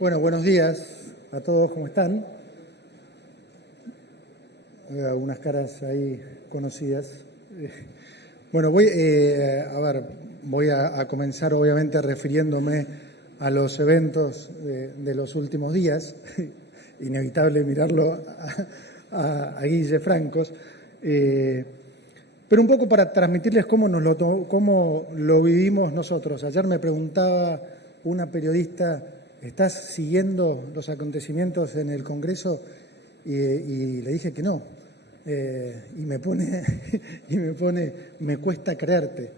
Bueno, buenos días a todos, ¿cómo están? Veo algunas caras ahí conocidas. Bueno, voy a comenzar obviamente refiriéndome a los eventos de los últimos días. Inevitable mirarlo a Guille Francos. Pero un poco para transmitirles cómo lo vivimos nosotros. Ayer me preguntaba una periodista: ¿estás siguiendo los acontecimientos en el Congreso? Y le dije que no. Y me pone, me cuesta creerte.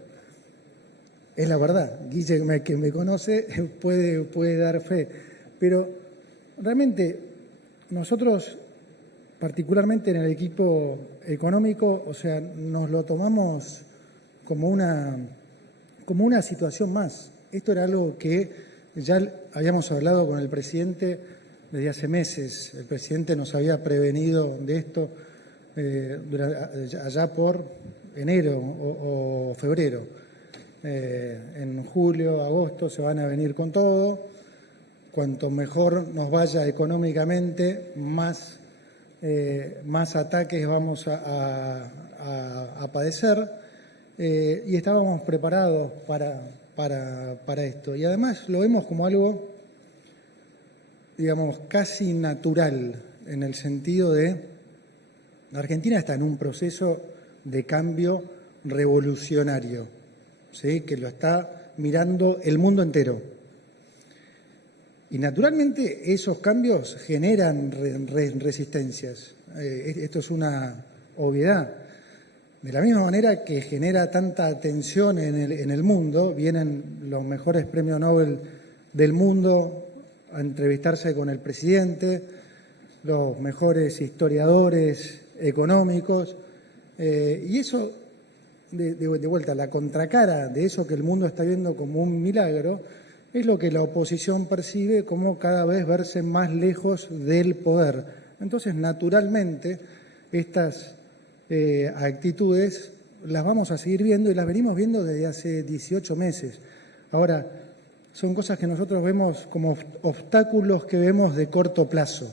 Es la verdad. Guille, que me conoce, puede dar fe. Pero realmente nosotros, particularmente en el equipo económico, o sea, nos lo tomamos como una situación más. Esto era algo que ya habíamos hablado con el presidente desde hace meses. El presidente nos había prevenido de esto allá por enero o febrero. En julio, agosto se van a venir con todo. Cuanto mejor nos vaya económicamente, más ataques vamos a padecer. Y estábamos preparados para esto. Y además lo vemos como algo, digamos, casi natural, en el sentido de Argentina está en un proceso de cambio revolucionario, ¿sí? Que lo está mirando el mundo entero. Y naturalmente esos cambios generan resistencias. Esto es una obviedad. De la misma manera que genera tanta tensión en el mundo, vienen los mejores premios Nobel del mundo a entrevistarse con el presidente, los mejores historiadores económicos, y eso, de vuelta, la contracara de eso que el mundo está viendo como un milagro, es lo que la oposición percibe como cada vez verse más lejos del poder. Entonces, naturalmente, estas actitudes las vamos a seguir viendo y las venimos viendo desde hace 18 meses. Ahora, son cosas que nosotros vemos como obstáculos que vemos de corto plazo.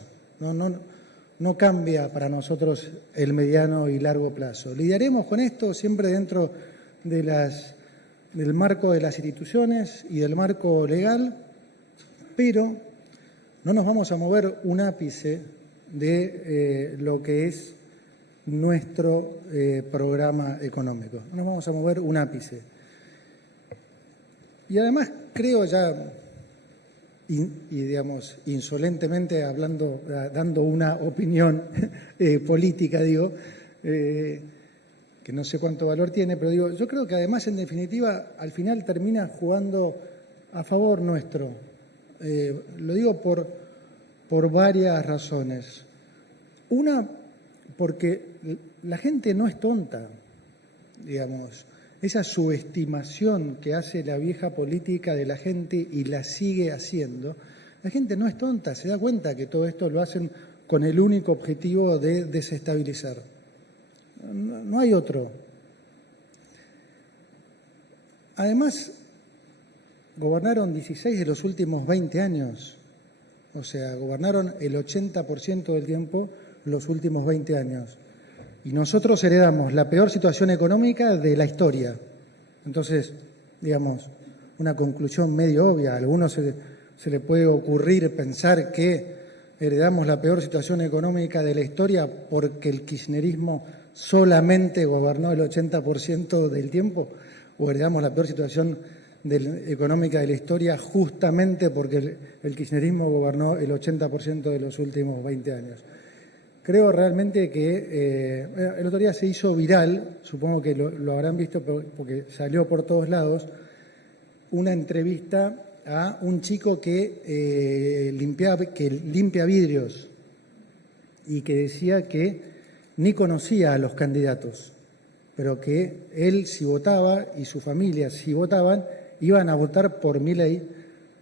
No cambia para nosotros el mediano y largo plazo. Lidiaremos con esto siempre dentro del marco de las instituciones y del marco legal, pero no nos vamos a mover un ápice de lo que es nuestro programa económico. No nos vamos a mover un ápice. Y además creo ya, digamos, insolentemente dando una opinión política, digo, que no sé cuánto valor tiene, pero digo, yo creo que además, en definitiva, al final termina jugando a favor nuestro. Lo digo por varias razones. Una, porque la gente no es tonta, digamos. Esa subestimación que hace la vieja política de la gente y la sigue haciendo, la gente no es tonta, se da cuenta que todo esto lo hacen con el único objetivo de desestabilizar. No hay otro. Además, gobernaron 16 de los últimos 20 años. O sea, gobernaron el 80% del tiempo los últimos 20 años. Y nosotros heredamos la peor situación económica de la historia. Entonces, digamos, una conclusión medio obvia. A algunos se le puede ocurrir pensar que heredamos la peor situación económica de la historia porque el kirchnerismo solamente gobernó el 80% del tiempo, o heredamos la peor situación económica de la historia justamente porque el kirchnerismo gobernó el 80% de los últimos 20 años. Creo realmente que el otro día se hizo viral, supongo que lo habrán visto porque salió por todos lados, una entrevista a un chico que limpia vidrios y que decía que ni conocía a los candidatos, pero que él, si votaba, y su familia, si votaban, iban a votar por Milei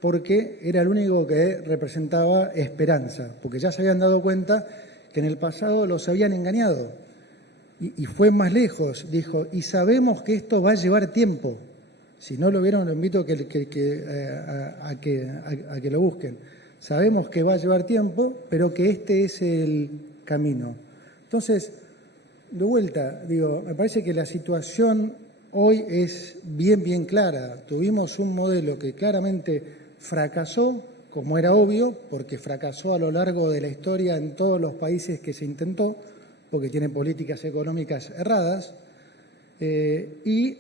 porque era el único que representaba esperanza, porque ya se habían dado cuenta que en el pasado los habían engañado. Y fue más lejos, dijo, y sabemos que esto va a llevar tiempo. Si no lo vieron, lo invito a que lo busquen. Sabemos que va a llevar tiempo, pero que este es el camino. Entonces, de vuelta, digo, me parece que la situación hoy es bien clara. Tuvimos un modelo que claramente fracasó, como era obvio, porque fracasó a lo largo de la historia en todos los países que se intentó, porque tiene políticas económicas erradas, y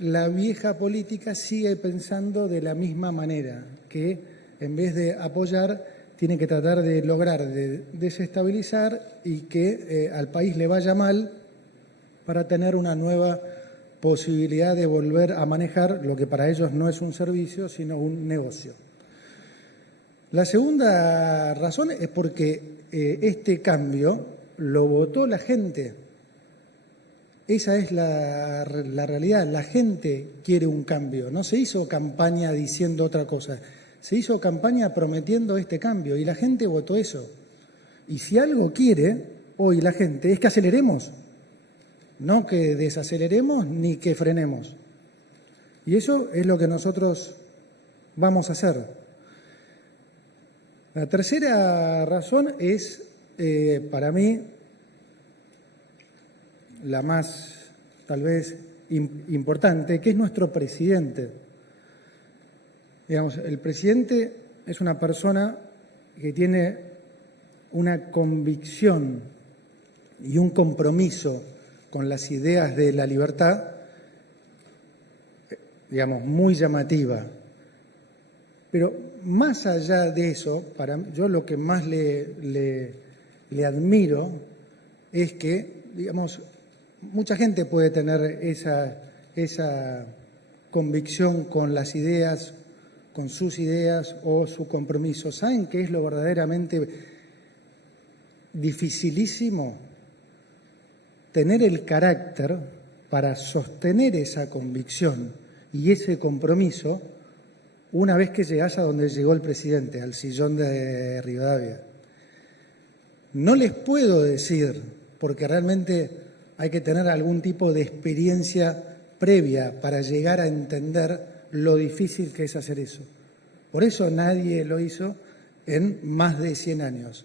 la vieja política sigue pensando de la misma manera, que en vez de apoyar, tiene que tratar de lograr desestabilizar y que al país le vaya mal para tener una nueva posibilidad de volver a manejar lo que para ellos no es un servicio, sino un negocio. La segunda razón es porque este cambio lo votó la gente. Esa es la realidad. La gente quiere un cambio. No se hizo campaña diciendo otra cosa. Se hizo campaña prometiendo este cambio y la gente votó eso. Y si algo quiere hoy la gente es que aceleremos, no que desaceleremos ni que frenemos. Y eso es lo que nosotros vamos a hacer. La tercera razón es, para mí, la más, tal vez, importante, que es nuestro presidente. Digamos, el presidente es una persona que tiene una convicción y un compromiso con las ideas de la libertad, digamos, muy llamativa. Pero más allá de eso, yo lo que más le admiro es que, digamos, mucha gente puede tener esa convicción con las ideas, con sus ideas o su compromiso. ¿Saben qué es lo verdaderamente dificilísimo? Tener el carácter para sostener esa convicción y ese compromiso una vez que llegás a donde llegó el presidente, al sillón de Rivadavia. No les puedo decir, porque realmente hay que tener algún tipo de experiencia previa para llegar a entender lo difícil que es hacer eso. Por eso nadie lo hizo en más de 100 años.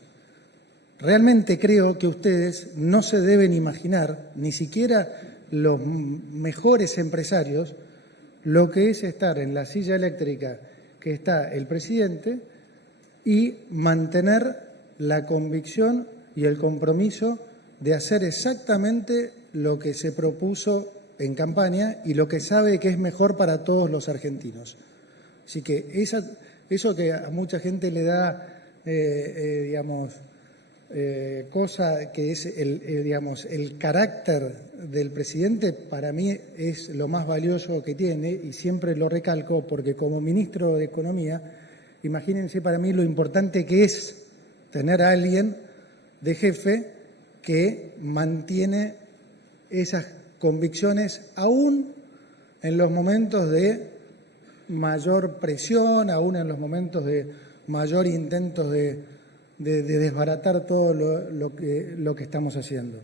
Realmente creo que ustedes no se deben imaginar, ni siquiera los mejores empresarios, lo que es estar en la silla eléctrica que está el presidente y mantener la convicción y el compromiso de hacer exactamente lo que se propuso en campaña y lo que sabe que es mejor para todos los argentinos. Así que eso que a mucha gente le da, cosa que es el carácter del presidente, para mí es lo más valioso que tiene y siempre lo recalco porque como ministro de Economía, imagínense para mí lo importante que es tener a alguien de jefe que mantiene esas convicciones aún en los momentos de mayor presión, aún en los momentos de mayor intentos de desbaratar todo lo que estamos haciendo.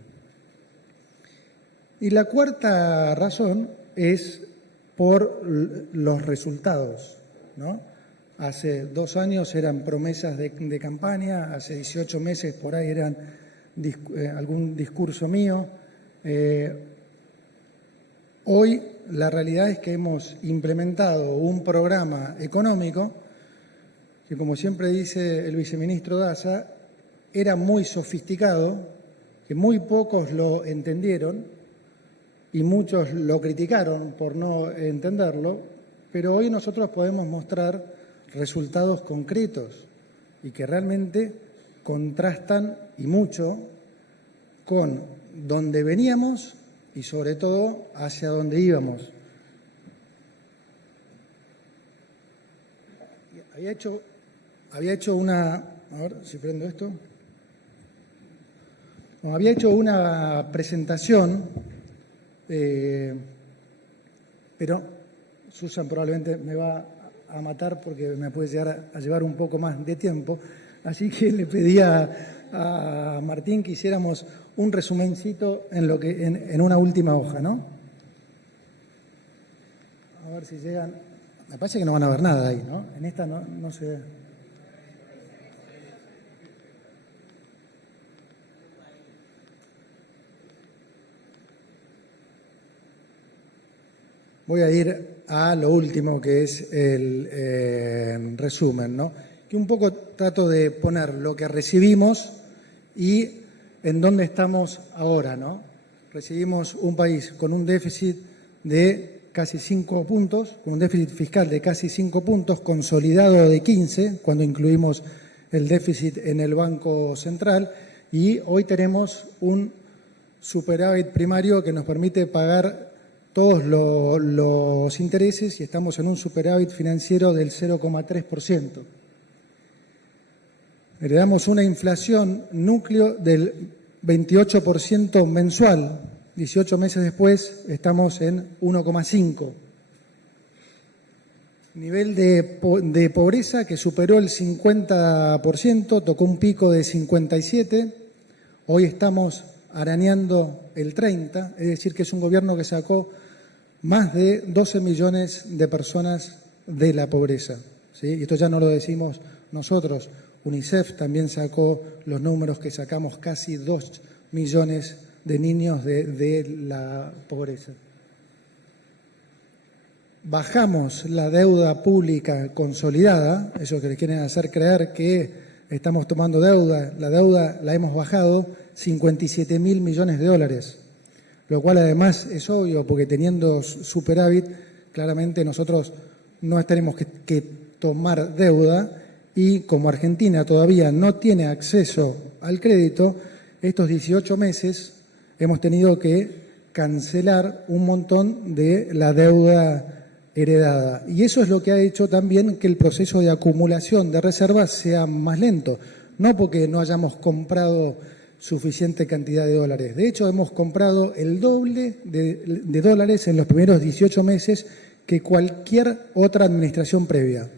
Y la cuarta razón es por los resultados, ¿no? Hace 2 años eran promesas de campaña, hace 18 meses por ahí eran algún discurso mío. Hoy la realidad es que hemos implementado un programa económico que, como siempre dice el viceministro Daza, era muy sofisticado, que muy pocos lo entendieron y muchos lo criticaron por no entenderlo, pero hoy nosotros podemos mostrar resultados concretos y que realmente contrastan y mucho con donde veníamos y sobre todo hacia dónde íbamos. Había hecho una, a ver si prendo esto. No, había hecho una presentación, pero Susan probablemente me va a matar porque me puede llegar a llevar un poco más de tiempo. Así que le pedía a Martín que hiciéramos un resumencito en una última hoja, ¿no? A ver si llegan Me parece que no van a ver nada ahí, ¿no? En esta no se ve. Voy a ir a lo último, que es el resumen, ¿no? Que un poco trato de poner lo que recibimos y en dónde estamos ahora, ¿no? Recibimos un país con un déficit de casi 5 puntos, con un déficit fiscal de casi 5 puntos, consolidado de 15, cuando incluimos el déficit en el Banco Central, y hoy tenemos un superávit primario que nos permite pagar todos los intereses y estamos en un superávit financiero del 0,3%. Heredamos una inflación núcleo del 28% mensual. 18 meses después estamos en 1,5%. Nivel de pobreza que superó el 50%, tocó un pico de 57%. Hoy estamos arañando el 30%, es decir, que es un gobierno que sacó más de 12 millones de personas de la pobreza, ¿sí? Y esto ya no lo decimos nosotros. UNICEF también sacó los números que sacamos, casi 2 millones de niños de la pobreza. Bajamos la deuda pública consolidada, eso que le quieren hacer creer que estamos tomando deuda, la deuda la hemos bajado 57.000 millones de dólares. Lo cual además es obvio, porque teniendo superávit, claramente nosotros no tenemos que tomar deuda y como Argentina todavía no tiene acceso al crédito, estos 18 meses hemos tenido que cancelar un montón de la deuda heredada. Y eso es lo que ha hecho también que el proceso de acumulación de reservas sea más lento, no porque no hayamos comprado suficiente cantidad de dólares. De hecho, hemos comprado el doble de dólares en los primeros 18 meses que cualquier otra administración previa.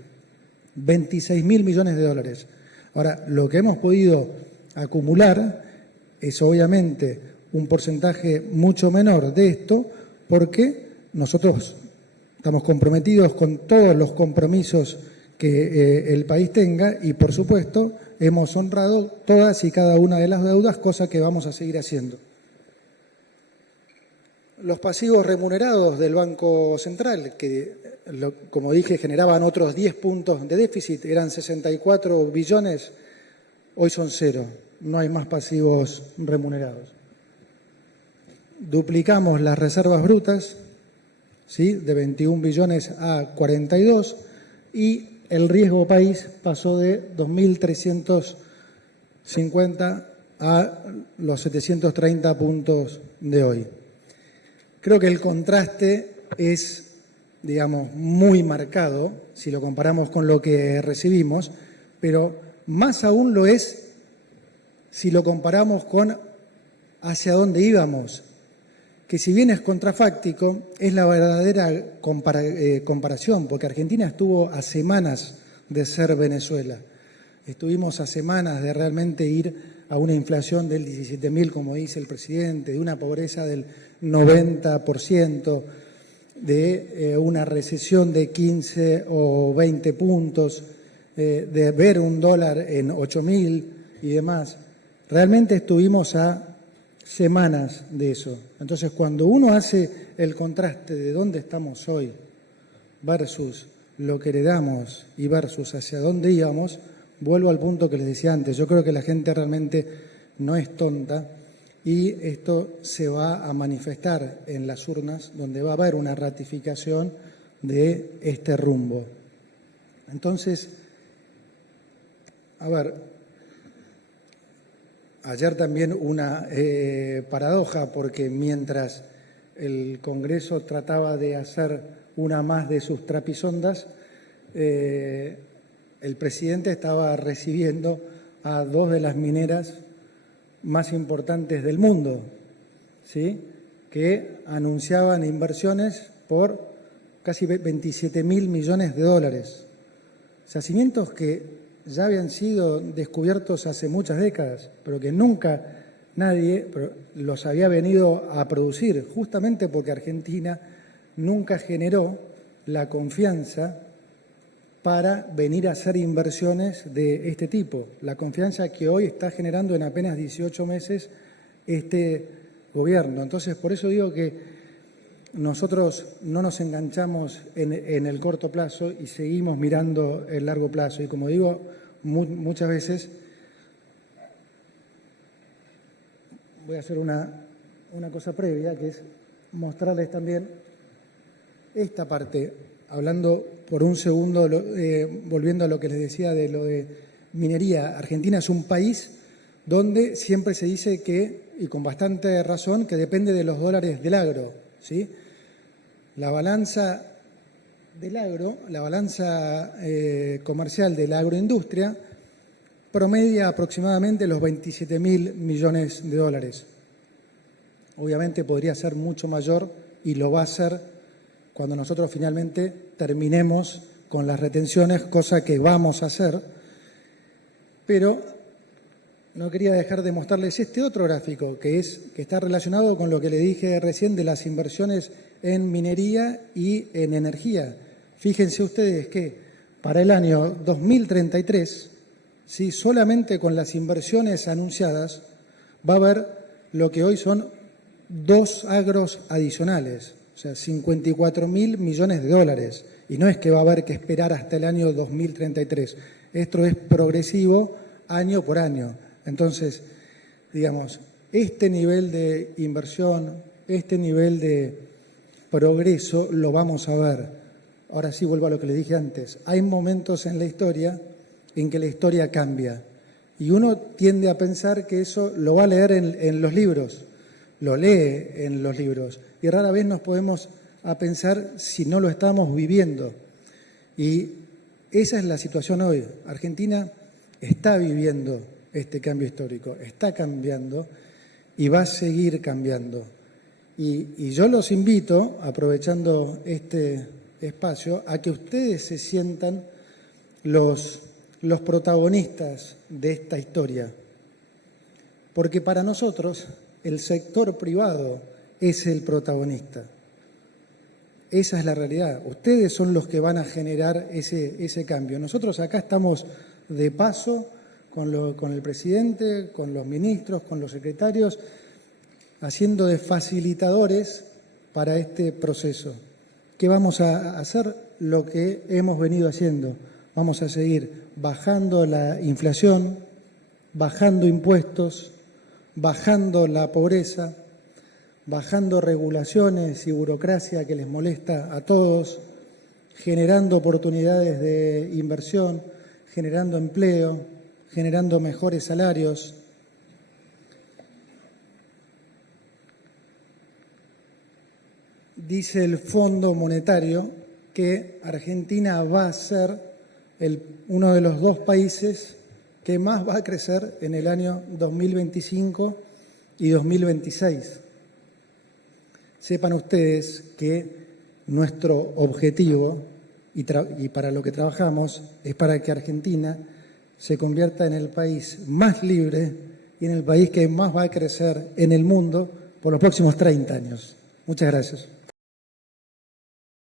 26.000 millones de dólares. Ahora, lo que hemos podido acumular es obviamente un porcentaje mucho menor de esto, porque nosotros estamos comprometidos con todos los compromisos que el país tenga y, por supuesto, hemos honrado todas y cada una de las deudas, cosa que vamos a seguir haciendo. Los pasivos remunerados del Banco Central, que, como dije, generaban otros 10 puntos de déficit, eran 64 billones, hoy son 0, no hay más pasivos remunerados. Duplicamos las reservas brutas, ¿sí?, de 21 billones a 42, y el riesgo país pasó de 2.350 a los 730 puntos de hoy. Creo que el contraste es, digamos, muy marcado si lo comparamos con lo que recibimos, pero más aún lo es si lo comparamos con hacia dónde íbamos, que si bien es contrafáctico, es la verdadera comparación, porque Argentina estuvo a semanas de ser Venezuela. Estuvimos a semanas de realmente ir a una inflación del 17.000, como dice el presidente, de una pobreza del 90%, de una recesión de 15 o 20 puntos, de ver un dólar en 8.000 y demás. Realmente estuvimos a semanas de eso. Entonces, cuando uno hace el contraste de dónde estamos hoy versus lo que heredamos y versus hacia dónde íbamos, vuelvo al punto que les decía antes. Yo creo que la gente realmente no es tonta y esto se va a manifestar en las urnas, donde va a haber una ratificación de este rumbo. Entonces, a ver, ayer también una paradoja, porque mientras el Congreso trataba de hacer una más de sus trapisondas, el presidente estaba recibiendo a 2 de las mineras más importantes del mundo, ¿sí?, que anunciaban inversiones por casi 27.000 millones de dólares. Yacimientos que ya habían sido descubiertos hace muchas décadas, pero que nunca nadie los había venido a producir, justamente porque Argentina nunca generó la confianza para venir a hacer inversiones de este tipo. La confianza que hoy está generando en apenas 18 meses este gobierno. Entonces, por eso digo que nosotros no nos enganchamos en el corto plazo y seguimos mirando el largo plazo. Y como digo, muchas veces voy a hacer una cosa previa, que es mostrarles también esta parte, hablando por un segundo, volviendo a lo que les decía de lo de minería. Argentina es un país donde siempre se dice que, y con bastante razón, que depende de los dólares del agro, ¿sí? La balanza del agro, la balanza comercial de la agroindustria, promedia aproximadamente los 27.000 millones de dólares. Obviamente podría ser mucho mayor y lo va a ser cuando nosotros finalmente terminemos con las retenciones, cosa que vamos a hacer. Pero no quería dejar de mostrarles este otro gráfico que está relacionado con lo que le dije recién de las inversiones en minería y en energía. Fíjense ustedes que para el año 2033, ¿sí?, solamente con las inversiones anunciadas va a haber lo que hoy son 2 agros adicionales, o sea, 54.000 millones de dólares. Y no es que va a haber que esperar hasta el año 2033. Esto es progresivo año por año. Entonces, digamos, este nivel de inversión, este nivel de progreso lo vamos a ver. Ahora sí vuelvo a lo que les dije antes. Hay momentos en la historia en que la historia cambia y uno tiende a pensar que eso lo va a leer en los libros, lo lee en los libros y rara vez nos podemos a pensar si no lo estamos viviendo. Y esa es la situación hoy. Argentina está viviendo este cambio histórico, está cambiando y va a seguir cambiando. Y yo los invito, aprovechando este espacio, a que ustedes se sientan los protagonistas de esta historia. Porque para nosotros el sector privado es el protagonista. Esa es la realidad. Ustedes son los que van a generar ese cambio. Nosotros acá estamos de paso con el presidente, con los ministros, con los secretarios, haciendo de facilitadores para este proceso. ¿Qué vamos a hacer? Lo que hemos venido haciendo. Vamos a seguir bajando la inflación, bajando impuestos, bajando la pobreza, bajando regulaciones y burocracia que les molesta a todos, generando oportunidades de inversión, generando empleo, generando mejores salarios. Dice el Fondo Monetario que Argentina va a ser uno de los 2 países que más va a crecer en el año 2025 y 2026. Sepan ustedes que nuestro objetivo y para lo que trabajamos es para que Argentina se convierta en el país más libre y en el país que más va a crecer en el mundo por los próximos 30 años. Muchas gracias.